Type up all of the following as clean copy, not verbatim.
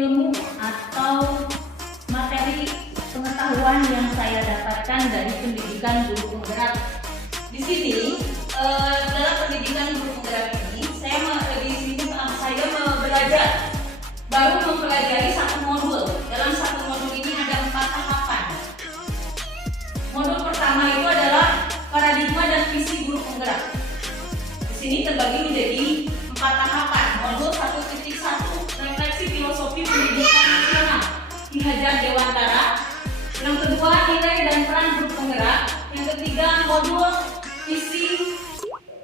ilmu atau materi pengetahuan yang saya dapatkan dari pendidikan guru penggerak. Di sini dalam pendidikan guru penggerak ini saya belajar baru mempelajari satu modul. Dalam satu modul ini ada 4 tahapan. Modul pertama itu adalah paradigma dan visi guru penggerak. Di sini terbagi menjadi 4 tahapan. Modul 1.1 refleksi filosofi pendidikan nasional Ki Hajar Dewantara. Yang kedua, nilai dan peran guru penggerak. Yang ketiga, modul visi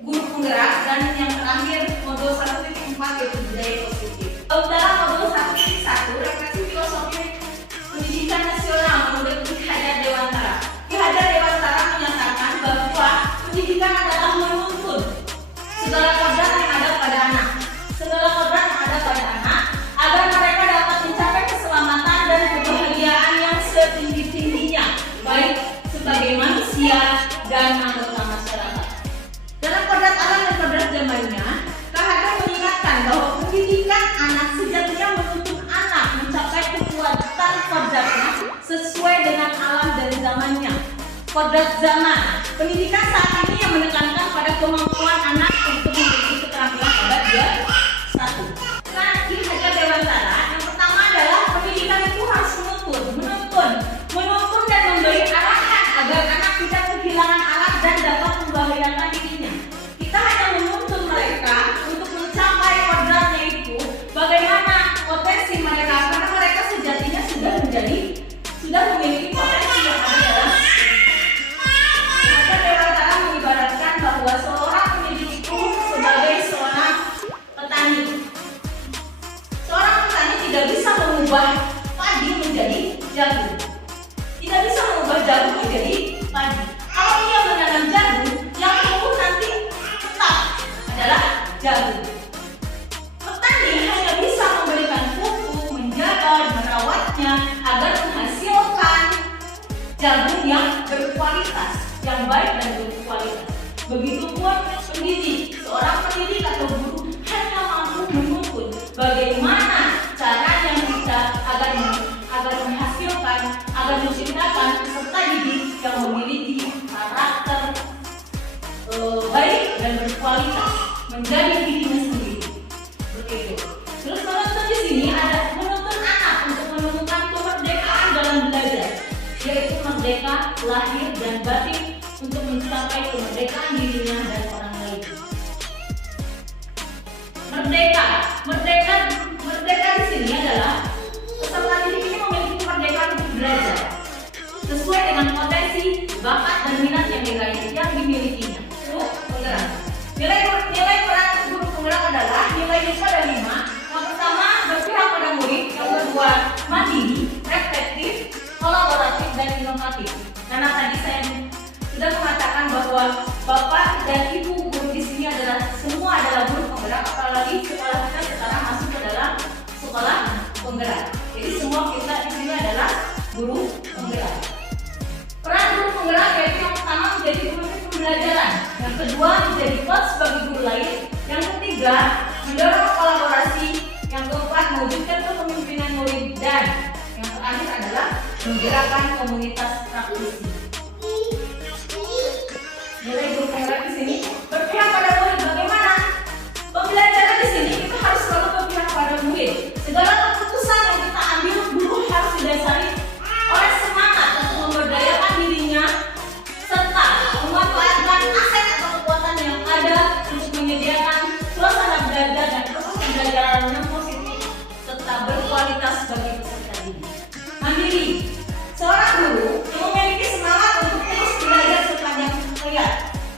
guru penggerak. Dan yang terakhir, modul 1.4 yaitu budaya positif. Dalam modul 1.1 refleksi filosofi pendidikan nasional menurut Ki Hajar Dewantara. Ki Hajar Dewantara menyatakan bahwa pendidikan adalah menuntun segala kodrat yang ada pada anak, agar mereka dapat mencapai keselamatan dan kebahagiaan yang setinggi-tingginya, baik sebagai manusia dan anggota masyarakat. Dalam kodrat alam dan kodrat zamannya, Kak Hajar mengingatkan bahwa pendidikan anak sejatinya menuntun anak mencapai kekuatan kodratnya sesuai dengan alam dan zamannya. Kodrat zaman, pendidikan saat ini yang menekankan pada kemampuan anak untuk memiliki keterampilan pada dia satu. Nah, Ki Hajar Dewantara yang pertama adalah pendidikan itu harus menuntun dan memberi arahan agar anak tidak kehilangan arah dan dapat membahayakan dirinya. Kita hanya menuntun mereka untuk mencapai kodratnya itu, bagaimana potensi mereka, karena mereka sejatinya sudah memiliki potensi yang ada dalam Dewantara mengibaratkan bahwa seorang pendidik itu sebagai seorang petani. Seorang petani tidak bisa mengubah padi menjadi jagung. Tidak bisa mengubah jagung menjadi padi. Kalau dia menanam jagung, yang tumbuh nanti tetap adalah jagung. Petani hanya bisa memberikan pupuk, menjaga, merawatnya agar menghasilkan jagung yang berkualitas, yang baik dan berkualitas. Begitupun pendidik, seorang pendidik atau guru hanya mampu menuntun bagaimana caranya kita agar menghasilkan, agar menciptakan peserta didik yang memiliki karakter baik dan berkualitas, menjadi dirinya sendiri. Begitu. Terus menuntun di sini ada menuntun anak untuk menemukan kemerdekaan dalam belajar, yaitu merdeka lahir dan batin untuk mencapai kemerdekaan dirinya dan orang lain. Merdeka di sini adalah peserta didik ini memiliki kemerdekaan untuk belajar sesuai dengan potensi, bakat dan minat yang dimilikinya. Penggerak. Nilai peran guru penggerak adalah nilai IPA ada 5. Yang pertama, berpihak pada murid. Yang kedua, mandiri, reflektif, kolaboratif dan inovatif. Karena tadi saya sudah mengatakan bahwa Bapak dan Ibu guru di sini semua adalah guru penggerak, apalagi sekolah kita sekarang masuk ke dalam sekolah penggerak. Jadi semua kita di sini adalah guru penggerak. Peran guru penggerak yaitu yang pertama menjadi guru pembelajaran, yang kedua menjadi coach bagi guru lain, yang ketiga mendorong kolaborasi, yang keempat mewujudkan kepemimpinan murid, dan yang terakhir adalah menggerakkan komunitas praktisi. Nilai guru penggerak di sini berpihak pada murid. Bagaimana? Pembelajaran di sini kita harus selalu berpihak pada murid. Segala keputusan yang kita ambil guru harus didasari oleh semangat untuk memberdayakan dirinya serta memanfaatkan aset atau kekuatan yang ada untuk menyediakan suasana belajar dan proses pembelajaran yang positif serta berkualitas bagi peserta didik. Mandiri. Seorang guru yang memiliki semangat untuk terus belajar sepanjang hayat.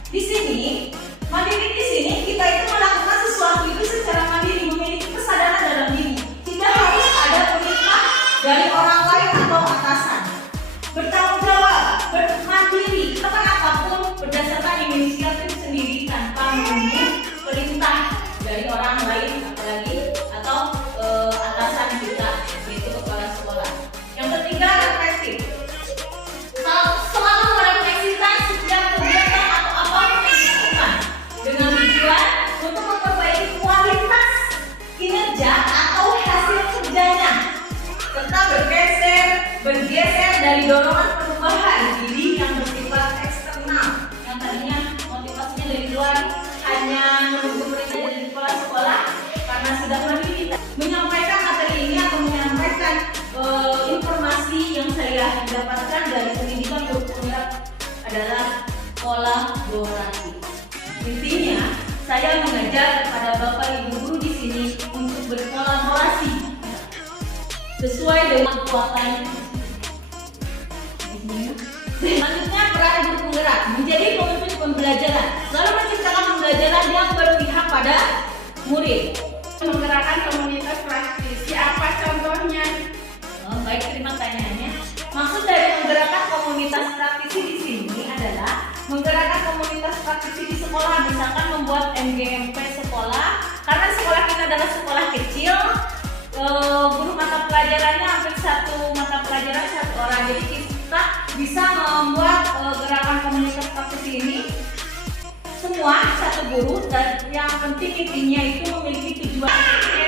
Di sini, mandiri di sini kita itu melakukan sesuatu itu secara mandiri, memiliki kesadaran dalam diri. Tidak harus ada perintah dari orang lain atau atasan. Bertanggung jawab, bermandiri, melakukan apapun berdasarkan inisiatif sendiri tanpa menunggu perintah dari orang lain apalagi atau atasan kita, yaitu kepala sekolah. Yang ketiga, refleksif. Selalu merefleksikan setiap kegiatan atau apapun yang dilakukan dengan tujuan untuk memperbaiki kualitas kinerja atau hasil kerjanya. dari dorongan perubahan diri yang bersifat eksternal, yang tadinya motivasinya dari luar, hanya menunggu perintah dari kepala sekolah karena sudah mandiri. Menyampaikan materi ini atau menyampaikan informasi yang saya dapatkan dari pendidikan guru penggerak adalah kolaborasi. Intinya, saya mengajak kepada Bapak Ibu guru di sini untuk berkolaborasi sesuai dengan kekuatan. Selanjutnya, peran guru penggerak menjadi pemimpin pembelajaran, lalu menciptakan pembelajaran yang berpihak pada murid. Menggerakkan komunitas praktis. Apa contohnya? Baik, terima pertanyaannya. Maksud dari menggerakkan komunitas praktisi di sini adalah menggerakkan komunitas praktisi di sekolah, misalkan membuat MGMP sekolah, karena sekolah kita adalah sekolah kecil, guru mata pelajarannya hampir satu mata pelajaran satu orang, jadi kita bisa membuat gerakan komunitas praktisi ini semua satu guru, dan yang penting intinya itu memiliki tujuan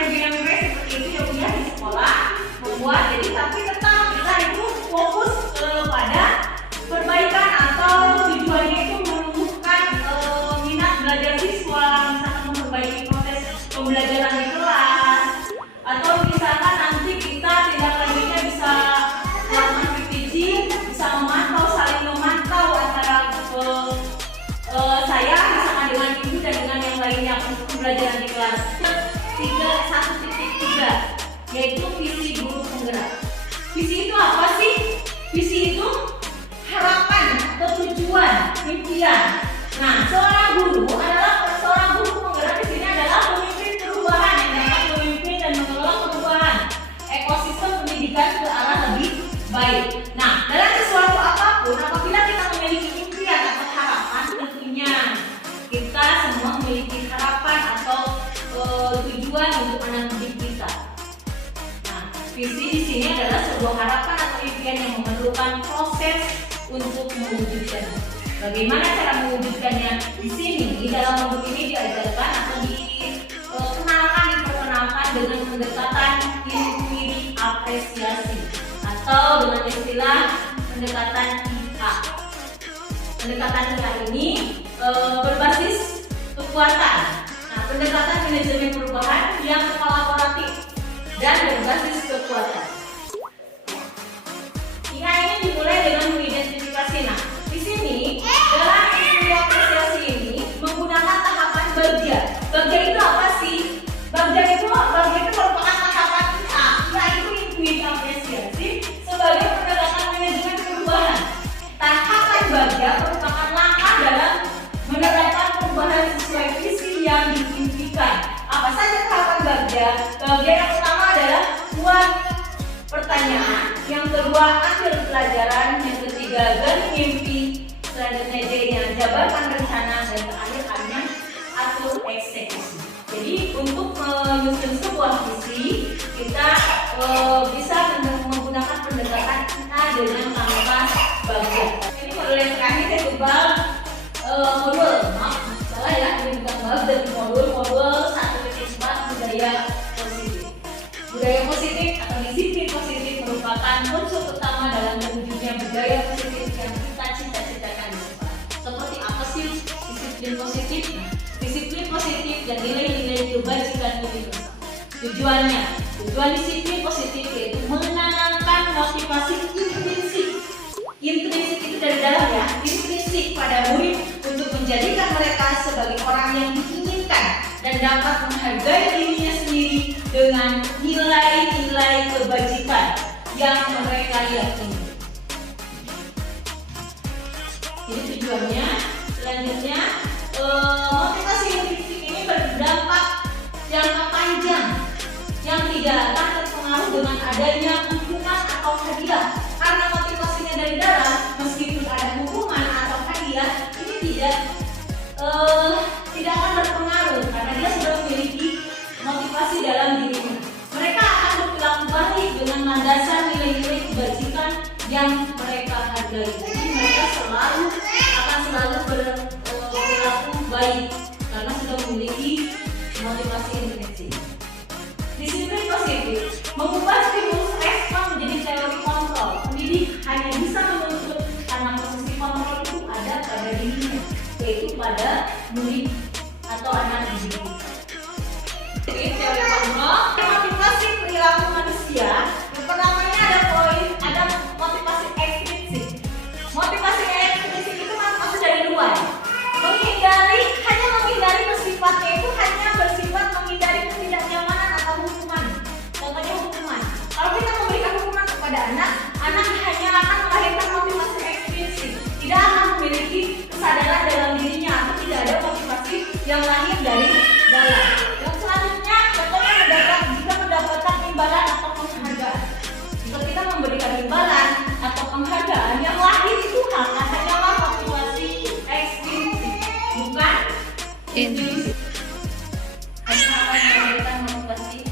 MGMP seperti itu ya punya di sekolah membuat, jadi tapi tetap kita itu fokus pada perbaikan atau tujuannya itu menumbuhkan minat belajar siswa, misalkan memperbaiki proses pembelajaran di kelas, atau misalkan nanti kita tindak lanjutnya bisa melakukan PPG, bisa memantau, saling memantau antara saya misalkan dengan ibu dan dengan yang lainnya untuk pembelajaran di kelas. 1.3 yaitu visi guru penggerak. Visi itu apa sih? Visi itu harapan atau tujuan, impian. Nah, seorang guru penggerak di sini adalah pemimpin perubahan yang dapat memimpin dan mengelola perubahan ekosistem pendidikan ke arah lebih baik. Nah, dalam sesuatu apapun, apabila kita memiliki impian atau harapan, tentunya kita semua memiliki harapan atau tujuan untuk anak didik kita. Nah, visi di sini adalah sebuah harapan atau impian yang memerlukan proses untuk mewujudkannya. Bagaimana cara mewujudkannya? Di sini di dalam buku ini diajarkan atau diperkenalkan dengan pendekatan intuisi apresiasi atau dengan istilah pendekatan IA. Pendekatan IA ini berbasis kekuatan. Nah, pendekatan manajemen perubahan yang kolaboratif dan berbasis kekuatan. IA ini dimulai dengan mengidentifikasi. Nah, di sini dalam intuisi apresiasi ini menggunakan tahapan bagja. Bagja itu apa sih? Bagja itu merupakan tahapan IA. IA itu intuisi apresiasi sebagai pendekatan manajemen perubahan. Tahapan bagja merupakan langkah dalam menerapkan perubahan sesuai visi yang diimpikan. Apa saja tahapan bagja? Bagja yang pertama adalah buat pertanyaan, yang kedua ambil pelajaran, yang ketiga gali mimpi, selanjutnya J-nya jabarkan rencana, dan terakhir A-nya atur eksekusi. Jadi untuk menyusun sebuah visi kita bisa menggunakan pendekatan kita dengan tanpa bagja. Ini modul yang terakhir saya tebal modul, salah ya, ini bukan bab dari modul 1.4 budaya positif. Budaya positif atau disiplin positif merupakan unsur utama dalam terwujudnya budaya positif yang kita cita-citakan di sekolah. Seperti apa sih disiplin positif? Nah, disiplin positif dan nilai-nilai kebajikan universal. Tujuan disiplin positif yaitu menanamkan motivasi intrinsik. Intrinsik itu dari dalam ya, intrinsik pada murid untuk menjadikan mereka sebagai orang yang diinginkan dan dapat menghargai dirinya sendiri dengan nilai-nilai kebajikan yang mereka yakini. Jadi tujuannya selanjutnya motivasi intrinsik ini berdampak jangka panjang yang tidak akan terpengaruh dengan adanya hukuman atau hadiah, karena motivasinya dari dalam, meskipun ada hukuman atau hadiah ini tidak akan berpengaruh karena dia sudah memiliki motivasi dalam dirinya. Mereka akan berperilaku baik dengan landasan nilai-nilai kebajikan yang mereka hargai. Jadi mereka akan selalu berperilaku baik karena sudah memiliki motivasi intrinsik. Disiplin positif mengubah stimulus respon menjadi teori kontrol. Pendidik hanya bisa kepada murid atau anak didik. Jadi teori Pavlov motivasi perilaku manusia. Yang pertamanya ada motivasi ekstrinsik. Motivasi ekstrinsik itu maksud dari luar. Hanya menghindari sifatnya itu hanya bersifat menghindari ketidaknyamanan atau hukuman. Contohnya hukuman. Kalau kita memberikan hukuman kepada anak hanya akan melahirkan motivasi ekstrinsik. Tidak akan memiliki kesadaran dalam dirinya atau tidak ada motivasi yang lahir dari dalam. Yang selanjutnya, contohnya jika mendapatkan imbalan atau penghargaan. Jika kita memberikan imbalan atau penghargaan, yang lahir itu hanyalah motivasi ekstrinsik, bukan intrinsik. Hanya akan memberikan motivasi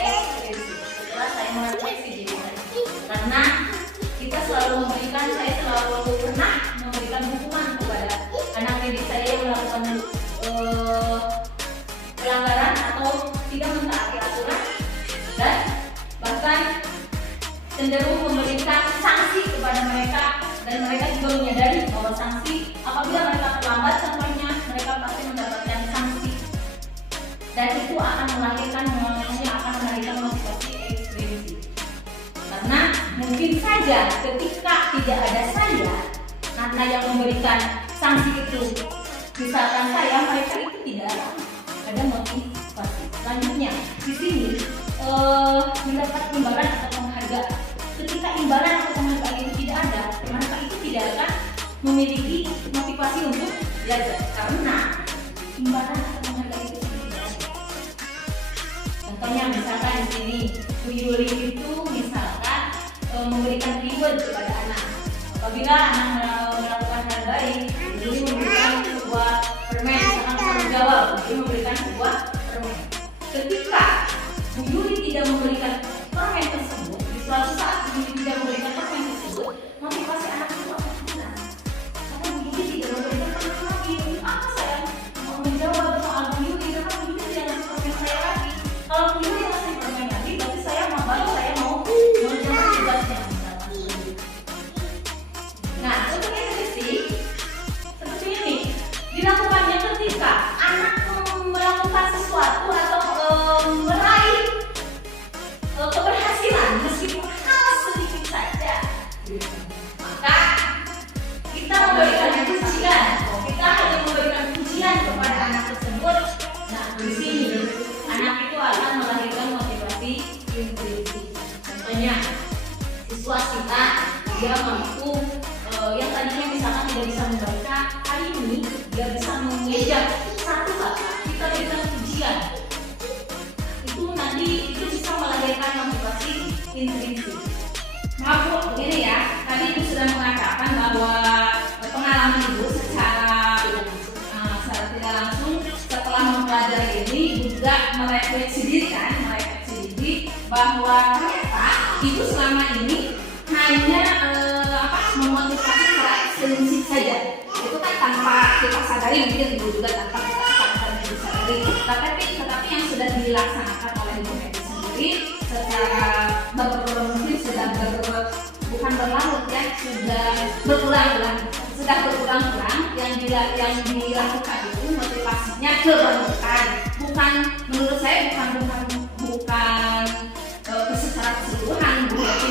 ekstrinsik. Setelah saya merefleksi jadi karena kita selalu memberikan, saya selalu pernah memberikan hukuman kepada anak didik saya yang melakukan pelanggaran atau tidak mentaati aturan, dan bahkan cenderung memberikan sanksi kepada mereka, dan mereka juga menyadari bahwa sanksi apabila mereka terlambat contohnya mereka pasti mendapatkan sanksi, dan itu akan melahirkan motivasi ekstrinsik. Karena mungkin saja ketika tidak ada saya, karena yang memberikan sanksi itu misalkan saya, mereka itu tidak ada motivasi. Selanjutnya di sini mendapat imbalan atau penghargaan. Ketika imbalan atau penghargaan itu tidak ada, maka itu tidak akan memiliki motivasi untuk belajar karena imbalan atau penghargaan itu tidak ada. Contohnya misalkan di sini Bu Yuli itu misalkan memberikan reward kepada anak. Apabila anak melakukan hal baik, Bu Yuli memberikan sebuah permen, misalkan tanggung jawab, Bu Yuli memberikan sebuah permen. Ketika Bu Yuli tidak memberikan permen tersebut, di suatu saat Bu Yuli tidak memberikan permen tersebut, motivasi anak itu akan hilang. Karena Bu Yuli tidak memberikan permen lagi. Apa saya mau menjawab soal Bu Yuli? Karena Bu Yuli tidak ngasih permen saya lagi. Kalau Bu Yuli ngasih permen lagi, berarti saya mau mengerjakan tugasnya. Nah, untuk instruksi seperti ini dilakukannya ketika anak melakukan sesuatu atau meraih keberhasilan meskipun hal sedikit saja, maka kita memberikan pujian. Kita hanya memberikan pujian kepada anak tersebut. Nah, di sini anak itu akan melahirkan motivasi intrinsik. Contohnya siswa kita dia mampu yang tadinya misalkan tidak bisa membaca, hari ini dia bisa mengejar satu kata, kita berikan pujian. Itu nanti itu bisa melahirkan motivasi intrinsik. Maaf Bu, begini ya. Tadi Ibu sudah mengatakan bahwa pengalaman Ibu secara tidak langsung setelah mempelajari ini juga merefleksi diri bahwa ternyata Ibu selama ini hanya memotivasi secara ekstrinsik saja. Itu kan tanpa kita sadari, mungkin Ibu juga tanpa kita sadari. Tetapi yang sudah dilaksanakan oleh Ibu Medi sendiri secara mungkin sudah bukan berlarut ya, sudah berulang-ulang yang dilakukan itu motivasinya keberuntungan. Bukan, menurut saya bukan secara keseluruhan berarti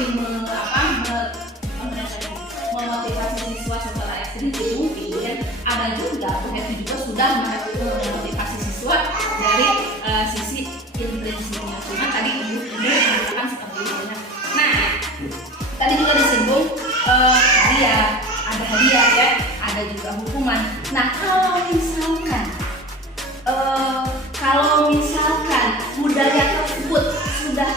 memotivasi siswa secara ekstrinsik. Mungkin ada juga Bu Hetty juga sudah memotivasi siswa dari sisi intrinsiknya. Cuma tadi Ibu mengatakan seperti itu. Nah, tadi juga disinggung ada hadiah ya, ada juga hukuman. Nah, kalau misalkan budaya tersebut sudah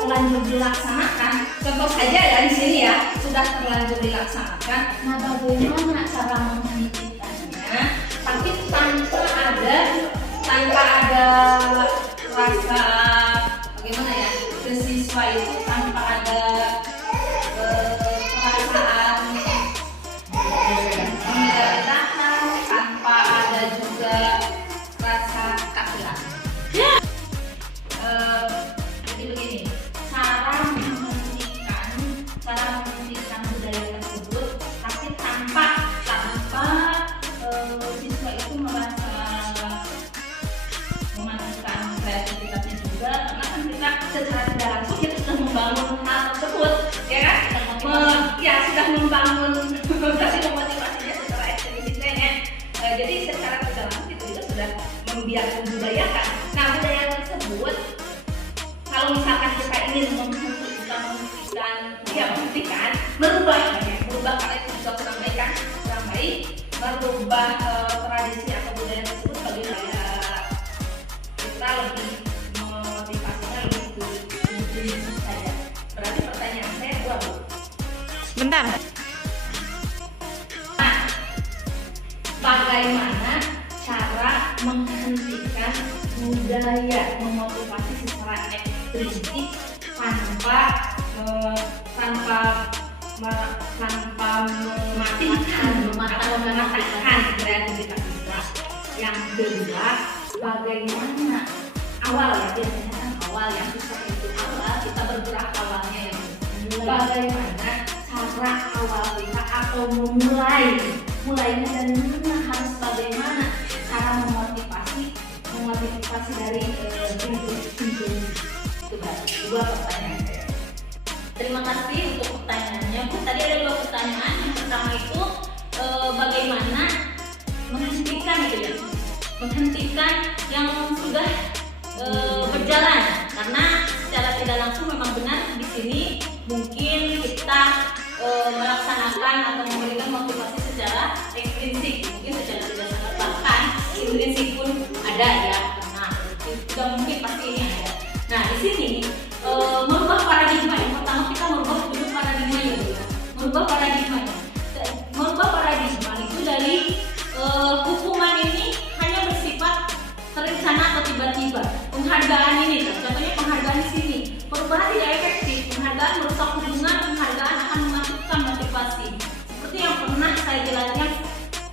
terlanjur dilaksanakan, contoh saja ya di sini ya, sudah terlanjur dilaksanakan. Nah, bagaimana cara menghentikannya? Tapi tanpa ada rasa bagaimana ya, ke siswa itu tanpa ada perasaan tanpa ada juga rasa keadilan. Jadi begini, cara menghentikan budaya tersebut, tapi tanpa membangun kasih memotivasinya secara eksplisit jadi secara tidak langsung kita juga sudah membiarkan budayakan. Nah budaya tersebut kalau misalkan kita ingin menghentikan merubah karena itu juga kurang baik merubah tradisi atau budaya tersebut bagaimana kita lebih memotivasinya lebih saja. Berarti pertanyaan saya dua, Bu. Bentar. Nah, bagaimana cara menghentikan budaya memotivasi secara eksplisit tanpa mematahkan kreativitas kita? Yang kedua, bagaimana awal ya, biasanya kan awal yang susah itu awal, kita bergerak awalnya yang bagaimana cara awal kita atau mulainya dan harus bagaimana cara memotivasi dari pintu itu dua pertanyaan saya. Terima kasih untuk pertanyaannya, Bu. Tadi ada dua pertanyaan. Yang pertama itu bagaimana menghentikan gitu ya, menghentikan yang sudah berjalan, karena secara tidak langsung memang benar di sini mungkin kita melaksanakan atau memberikan motivasi secara eksplisit, mungkin secara tidak sadar bahkan intrinsik pun ada ya, karena juga mungkin pasti ini ada. Nah di sini merubah paradigma, yang pertama kita merubah dulu paradigmanya dulu ya. Merubah paradigma itu dari hukuman ini hanya bersifat terencana atau tiba-tiba. Penghargaan ini, contohnya penghargaan di sini, perubahan tidak efektif, penghargaan merusak hubungan, penghargaan akan mematikan motivasi. Seperti yang pernah saya jelaskan,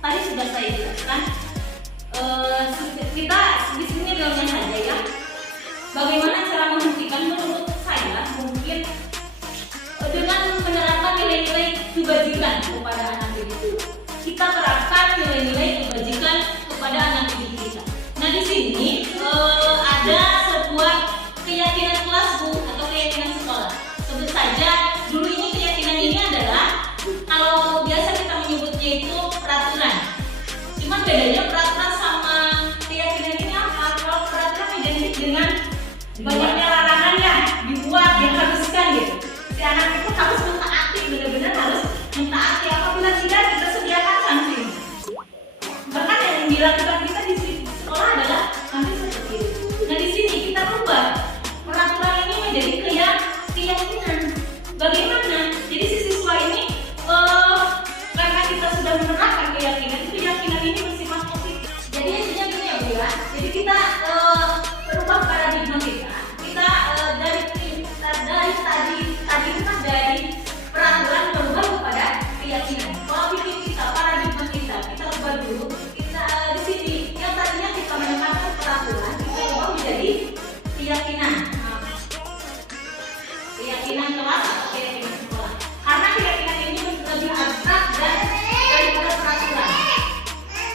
tadi sudah saya jelaskan. Kita di sini realnya saja ya. Bagaimana cara menghentikan? Menurut saya mungkin dengan menerapkan nilai-nilai kebajikan kepada anak didik. Kita terapkan nilai-nilai kebajikan kepada anak didik kita. Nah di sini ada sebuah keyakinan kelas, Bu, atau keyakinan sekolah. Sebut saja dulu ini keyakinan ini adalah, kalau biasa kita menyebutnya itu peraturan. Cuma bedanya peraturan sama keyakinan ini apa? Kalau peraturan identik dengan banyaknya larangan ya, dibuat, diharuskan gitu. Si anak itu harus mentaati, benar-benar harus mentaati. Apabila tidak, kita sediakan sanksi. Bahkan yang dilakukan kita di sekolah adalah sanksi seperti itu. Nah di sini kita ubah peraturan ini menjadi keyakinan. Bagaimana? Jadi si siswa ini karena kita sudah menerapkan keyakinan ini bersifat positif. Jadi intinya gini ya, Bu ya. Jadi kita berubah paradigma kita. Kita dari peraturan berubah kepada keyakinan. Kalau bikin kita paradigma kita ubah dulu. Kita di sini yang tadinya kita menekankan peraturan, kita ubah menjadi keyakinan. Keyakinan kelas atau keyakinan sekolah. Karena keyakinan ini lebih abstrak dan daripada peraturan.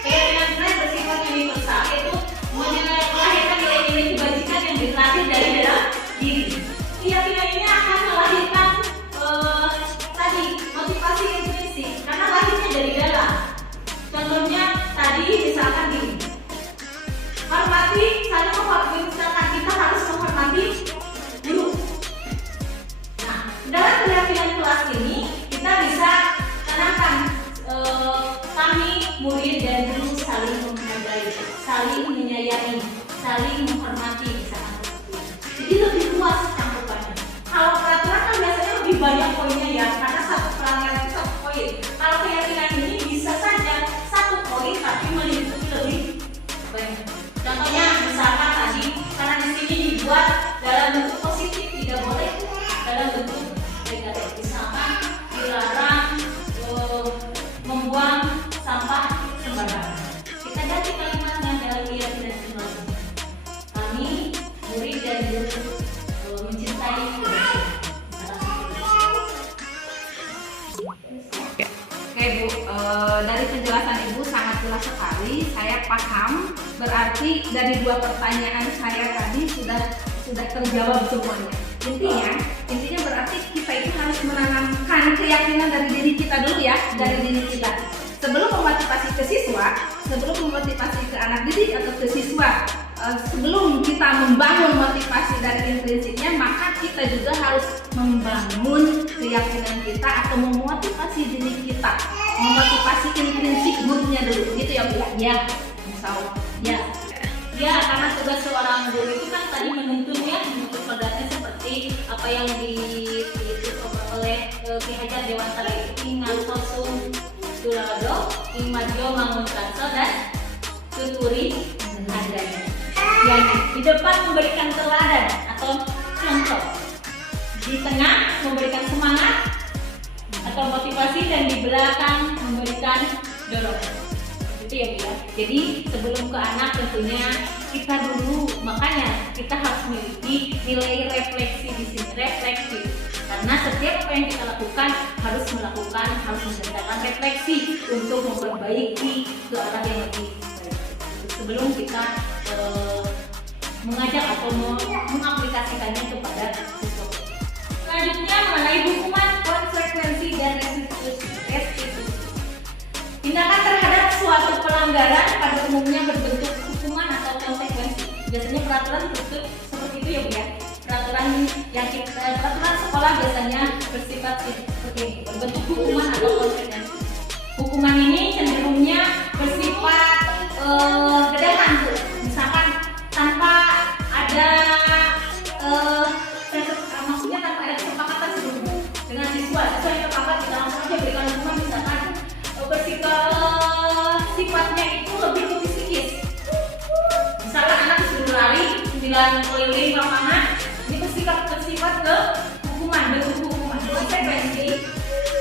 Keyakinan saya bersifat universal, yaitu melahirkan nilai-nilai kebajikan yang lahir dari dalam diri. Keyakinan ini akan melahirkan tadi motivasi intrinsik, karena lahirnya dari dalam. Contohnya tadi misalkan gini, hormati, saling menghormati, misalkan kita harus menghormati guru. Nah, dalam keyakinan kelas ini kita bisa tanamkan kami murid dan guru saling menghargai, saling menyayangi, saling menghormati, misalkan seperti itu. Jadi lebih luas cakupannya. Kalau peraturan kan biasanya lebih banyak poinnya ya, karena satu pelanggaran itu satu poin. Kalau keyakinan ini bisa saja satu poin tapi meliputi lebih banyak. Contohnya misalkan tadi, karena di sini dibuat dalam bentuk positif, tidak boleh dalam bentuk negatif. Misalkan dilarang membuang sampah sembarangan. Kita ganti kalimatnya dalam keyakinan kembali. Kami murid dan guru mencintai kebersihan. Oke Bu, dari penjelasan Ibu sangat jelas sekali, saya paham. Berarti dari dua pertanyaan saya tadi sudah terjawab semuanya. Intinya berarti kita itu harus menanamkan keyakinan dari diri kita dulu ya, dari diri kita. Sebelum memotivasi ke siswa, sebelum memotivasi ke anak didik atau ke siswa, sebelum kita membangun motivasi dari intrinsiknya, maka kita juga harus membangun keyakinan kita atau memotivasi diri kita, memotivasi intrinsik moodnya dulu, gitu ya Bu? Ya, insya Allah. Ya. Ya, karena tugas seorang guru itu kan tadi menuntun kodratnya seperti apa yang ditulis oleh Ki Hajar Dewantara itu, ingat kosum Tulado, Imajo Mangun Kansel dan Tuturi adanya. Yang di depan memberikan teladan atau contoh, di tengah memberikan semangat atau motivasi, dan di belakang memberikan dorongan. Itu ya Bu ya. Jadi sebelum ke anak tentunya kita dulu, makanya kita harus memiliki nilai refleksi di sini, refleksi. Karena setiap apa yang kita lakukan harus mendatangkan refleksi untuk memperbaiki ke arah yang lebih baik. Sebelum kita mengajak atau mengaplikasikannya kepada siswa. Selanjutnya mengenai hukuman, konsekuensi dan restitusi. Tindakan terhadap suatu pelanggaran pada umumnya berbentuk hukuman atau konsekuensi. Biasanya peraturan berbentuk seperti itu ya Bu ya. Peraturan sekolah biasanya bersifat seperti ini, berbentuk hukuman atau konsekuensi. Hukuman ini cenderungnya bersifat gedahan Bu. Misalkan tanpa ada maksudnya tanpa ada kesepakatan sebelumnya dengan siswa yang terpapar, kita langsung aja berikan hukuman, misalkan sifatnya itu lebih ke psikis. Misalkan anak disuruh lari 9 keliling lapangan, ini bersifat ke hukuman, bentuk hukuman. Konsekuensi,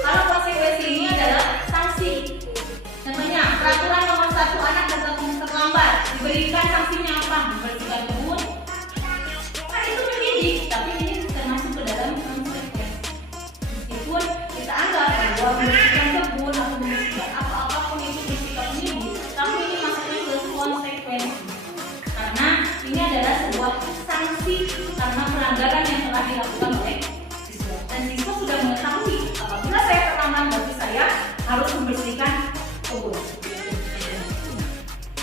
kalau konsekuensi ini adalah sanksi. Namanya peraturan nomor 1, anak datang terlambat, diberikan sanksinya apa? Membersihkan kebun. Kan itu mendidik, tapi ini termasuk ke dalam konsekuensi. Meskipun kita anggap bahwa membersihkan kebun atau membersihkan apapun itu bersikap mendidik, tapi ini masuknya ke konsekuensi. Karena ini adalah sebuah sanksi karena pelanggaran yang telah dilakukan oleh siswa. Dan siswa sudah mengetahui apabila saya terlambat berarti saya harus membersihkan kebun.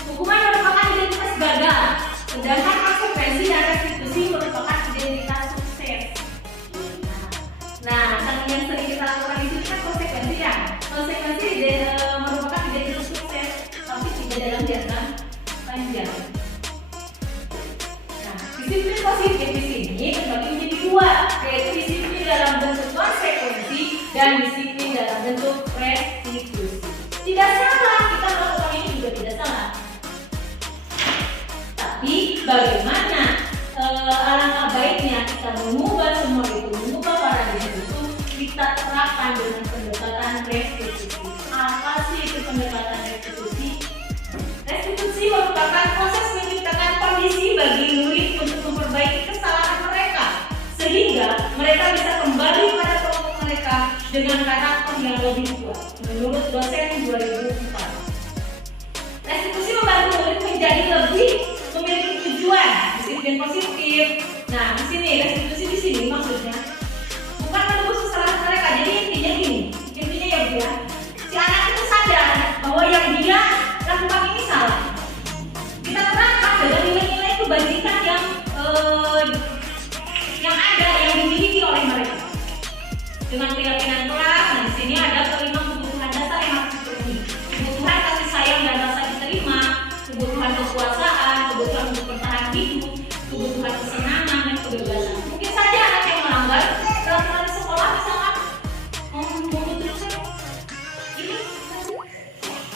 Hukuman merupakan identitas gagal, sedangkan konsekuensi dan restitusi merupakan identitas sukses. Nah, yang sering kita lakukan di sini kan konsekuensi ya. Konsekuensi merupakan identitas sukses, tapi tidak dalam jangka panjang. Nah, disiplin positif di sini terbagi menjadi 2, yaitu disiplin dalam bentuk konsekuensi dan disiplin dalam bentuk restitusi. Tidak salah, kita melakukan ini juga tidak salah. Tapi bagaimana alangkah baiknya kita mengubah semua itu, mengubah paradigma itu, kita terapkan dengan pendekatan restitusi. Apa sih itu pendekatan restitusi? Restitusi merupakan proses menciptakan kondisi bagi murid untuk memperbaiki kesalahan mereka, sehingga mereka bisa kembali pada kelompok mereka dengan karakter yang lebih kuat. Menurut dosen 2004, restitusi membantu murid menjadi lebih memiliki tujuan, disiplin positif. Nah, di sini restitusi di sini maksudnya bukan menebus kesalahan mereka. Jadi intinya ya Bu ya, si anak itu sadar bahwa yang dia lakukan ini salah. Kita terangkan dengan nilai-nilai kebajikan yang ada, yang dimiliki oleh mereka. Dengan keyakinan keras. Nah, di sini ada kelima kebutuhan dasar yang harus dipenuhi. Kebutuhan kasih sayang dan rasa diterima, kebutuhan kekuasaan, kebutuhan untuk bertahan hidup, kebutuhan kesenangan dan kebebasan. Mungkin saja anak yang melanggar peraturan sekolah, misalkan memutuskan ini,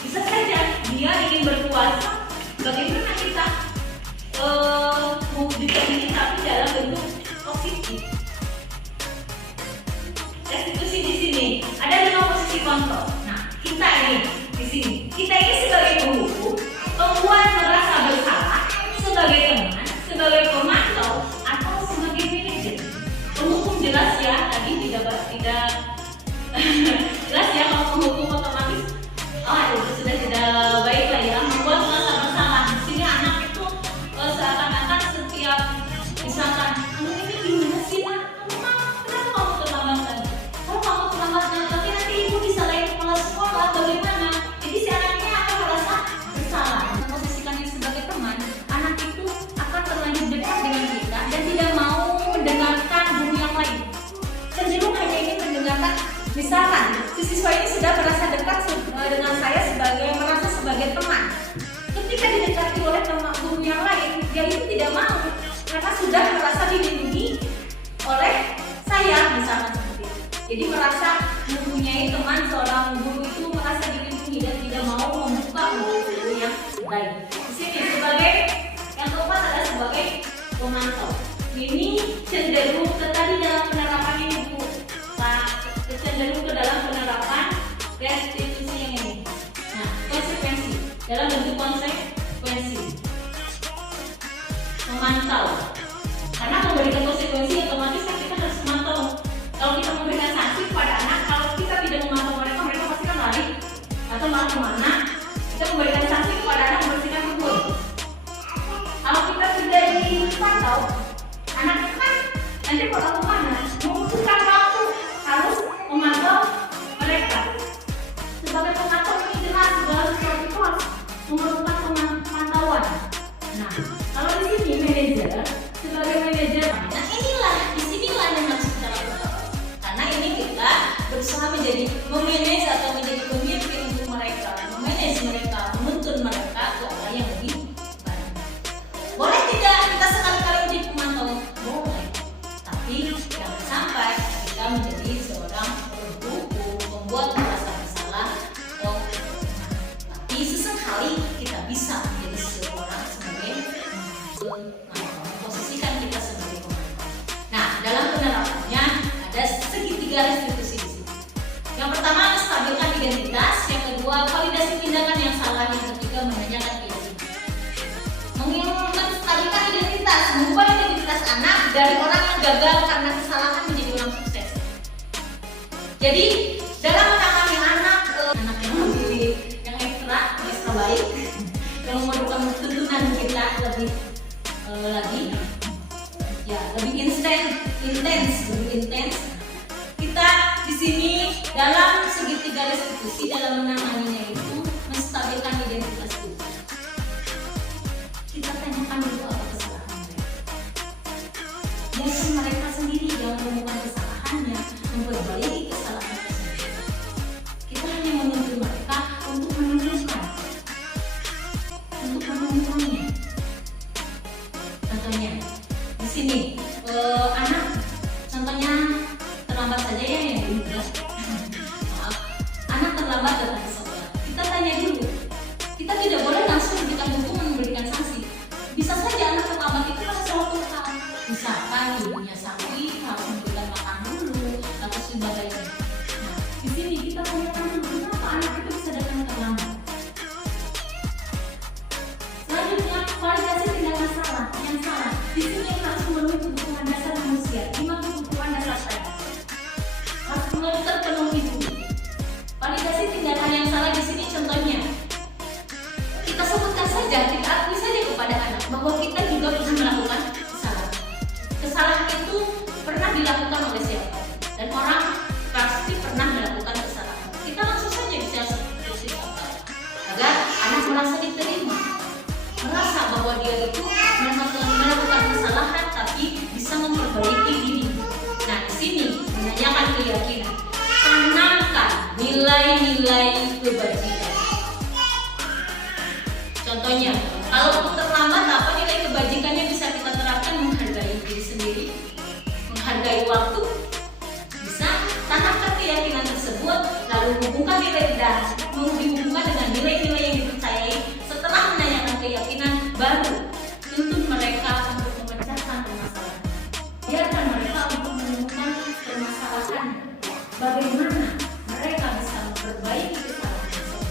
bisa saja dia ingin berpuasa. Bagaimana kita mewujudkan ini tapi dalam bentuk positif. Restitusi di sini ada 5 posisi Misalkan si siswa ini sudah merasa dekat dengan saya merasa sebagai teman. Ketika didekati oleh teman guru yang lain, dia itu tidak mau karena sudah merasa dilindungi oleh saya, misalkan seperti itu. Jadi merasa mempunyai teman, seorang guru itu merasa dilindungi dan tidak mau membuka untuk guru yang lain. Di sini sebagai yang keempat adalah sebagai pemantau. Ini cenderung ke tadi dalam penerapan ini Bu, cenderung ke dalam penerapan restitusi yang ini. Nah, konsekuensi dalam bentuk konsekuensi memantau. Karena memberikan konsekuensi otomatis kan kita harus memantau. Kalau kita memberikan sanksi kepada anak, kalau kita tidak memantau mereka, mereka pasti kan lari atau malah kemana. Kita memberikan sanksi kepada anak membersihkan kebun. Kalau kita tidak dipantau, anak kan nanti bakal kemana? Membutuhkan waktu, harus memantau mereka. Sebagai pemantau ini jelas segala sesuatu itu harus memerlukan pemantauan. Nah, kalau di sini manajer sebagai manajer, nah disinilah yang harus kita lakukan. Karena ini kita berusaha menjadi memanage atau menjadi pemimpin untuk mereka, memanage mereka, menuntun mereka ke arah yang lebih baik. Boleh tidak kita sekali-kali menjadi pemantau? Boleh. Tapi jangan sampai kita menjadi seorang pembuku, membuat merasa bersalah. Tapi sesekali kita bisa menjadi seorang sebagai posisikan kita sebagai pemantau. Nah, dalam penerapannya ada segitiga restitusi di sini. Yang pertama, menstabilkan identitas. Yang kedua, validasi tindakan yang salah. Yang ketiga, menanyakan keyakinan. Menstabilkan identitas, mengubah identitas anak dari orang yang gagal karena kesalahan menjadi orang sukses. Jadi dalam menangani anak yang memilih yang ekstra baik, yang memerlukan tuntunan kita lebih lagi, ya lebih intens. Kita di sini dalam segitiga restitusi dalam menanganinya itu menstabilkan identitas kita. Kita tanyakan dulu apa kesalahan mereka. Biarkan mereka sendiri yang menemukan kesalahannya, memperbaiki kesalahan tersebut. Kita hanya menuntut mereka untuk menemukannya. Contohnya di sini anak contohnya terlambat saja ya yang dulu. Maaf, anak terlambat datang ke sekolah. Kita tanya dulu. Kita tidak boleh langsung memberikan hukuman, memberikan sanksi. Bisa saja anak terlambat itu karena salah paham. Misalkan ibunya sakit, harus memberikan makan dulu atau sebagainya. Nah, di sini kita tanyakan dulu kenapa anak itu bisa datang terlambat. Selanjutnya, validasi tindakan salah. Yang salah di sini yang harus memenuhi kebutuhan dasar manusia. 5 kebutuhan dasar saya harus terpenuhi dulu. Validasi tindakan yang salah di sini contohnya kita sebutkan saja, kita akui saja kepada anak bahwa kita juga pernah melakukan kesalahan. Kesalahan itu pernah dilakukan oleh siapa? Dan orang pasti pernah melakukan kesalahan. Kita langsung saja bisa seperti apa? Agar anak merasa diterima, merasa bahwa dia itu melakukan kesalahan tapi bisa memperbaiki diri. Nah, di sini menanyakan keyakinan, tanamkan nilai-nilai kebajikan. Contohnya, kalau terlambat apa nilai kebajikannya bisa kita terapkan? Menghargai diri sendiri, menghargai waktu. Bisa tanamkan keyakinan tersebut, lalu hubungkan dihubungkan dengan nilai-nilai yang dipercayai. Setelah menanyakan keyakinan, baru tuntut mereka untuk memecahkan permasalahan. Biarkan mereka untuk menemukan permasalahan. Bagaimana mereka bisa memperbaiki kesalahan tersebut.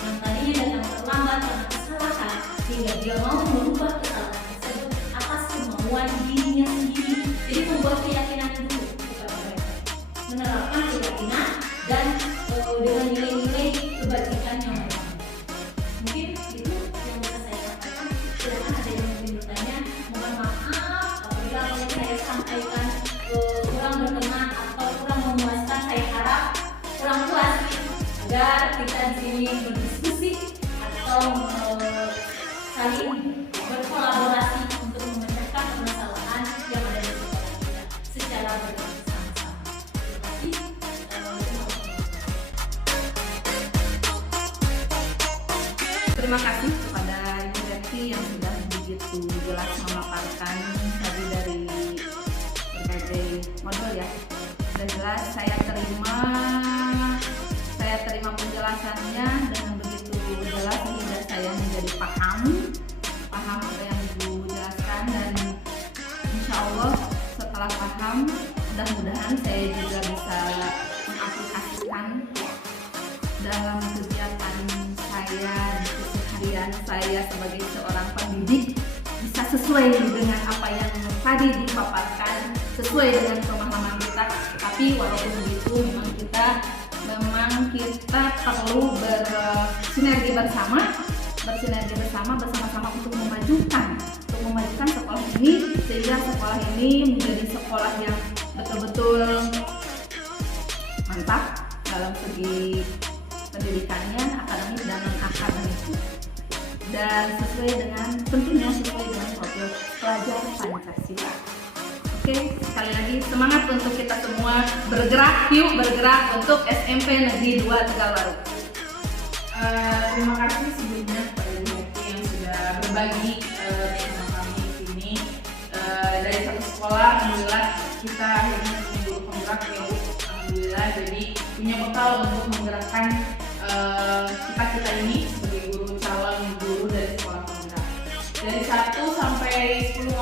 Yang tadinya datang terlambat karena kesalahan, hingga dia mau merubah kesalahan tersebut atas kemauan dirinya sendiri. Jadi membuat keyakinan dulu kepada mereka, menerapkan keyakinan dan dengan nilai-nilai kebajikan yang mereka. Mungkin itu yang bisa saya katakan. Silakan ada yang ingin bertanya. Mohon maaf apabila apa yang saya sampaikan kurang berkenan atau kurang memuaskan. Saya harap kurang puas agar kita di sini berdiskusi atau saling berkolaborasi untuk memecahkan permasalahan yang ada di sekitar kita secara bersama-sama. Terima kasih. terima kasih kepada Ibu Reti yang sudah begitu jelas memaparkan tadi dari berbagai modul ya. Sudah jelas, saya terima penjelasannya dengan begitu jelas sehingga saya menjadi paham apa yang Ibu jelaskan, dan insya Allah setelah paham mudah-mudahan saya juga bisa mengaplikasikan dalam kegiatan saya di keseharian saya sebagai seorang pendidik, bisa sesuai dengan apa yang tadi dipaparkan, sesuai dengan pemahaman kita. Tapi walaupun begitu memang kita perlu bersinergi bersama-sama untuk memajukan sekolah ini, sehingga sekolah ini menjadi sekolah yang betul-betul mantap dalam segi pendidikannya, akademis dan non-akademis, dan sesuai dengan profil pelajar Pancasila. Oke, sekali lagi semangat untuk kita semua, bergerak untuk SMP Negeri 2 Tegalwaru. Terima kasih sebelumnya kepada Ibu Reti yang sudah berbagi bersama kami di sini. Dari satu sekolah, alhamdulillah kita akhirnya punya guru penggerak ya Bu. Alhamdulillah, jadi punya bekal untuk menggerakkan kita ini sebagai calon guru dari sekolah penggerak. Dari 1 sampai 10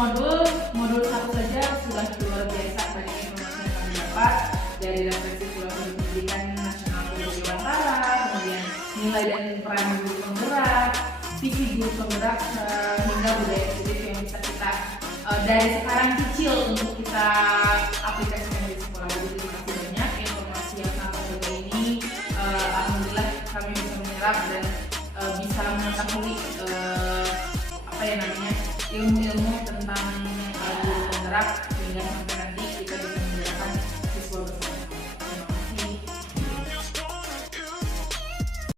modul 1 saja sudah luar biasa tadi informasi yang kami dapat dari refleksi kurikulum pendidikan nasional Dewantara, kemudian nilai dan peran guru penggerak, visi guru penggerak, hingga budaya positif yang bisa kita dari sekarang cicil untuk kita aplikasikan di sekolah. Jadi terima kasih banyak informasi yang sangat berharga ini. Alhamdulillah kami bisa menyerap dan bisa mengetahui ilmu-ilmu tentang guru penggerak, sehingga